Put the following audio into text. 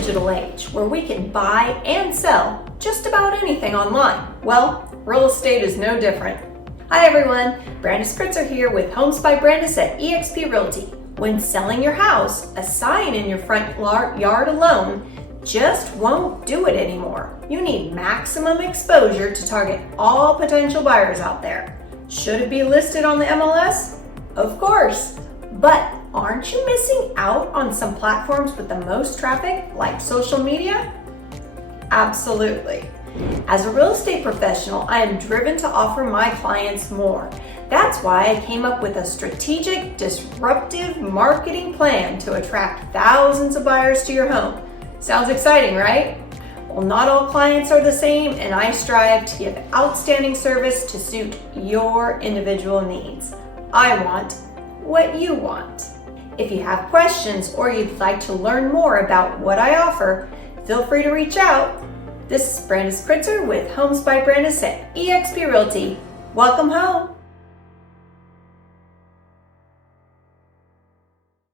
digital age where we can buy and sell just about anything online. Well, real estate is no different. Hi everyone, Brandis Kritzer here with Homes by Brandis at eXp Realty. When selling your house, a sign in your front yard alone just won't do it anymore. You need maximum exposure to target all potential buyers out there. Should it be listed on the MLS? Of course, but aren't you missing out on some platforms with the most traffic, like social media? Absolutely. As a real estate professional, I am driven to offer my clients more. That's why I came up with a strategic, disruptive marketing plan to attract thousands of buyers to your home. Sounds exciting, right? Well, not all clients are the same, and I strive to give outstanding service to suit your individual needs. I want what you want. If you have questions or you'd like to learn more about what I offer, feel free to reach out. This is Brandis Kritzer with Homes by Brandis at eXp Realty. Welcome home.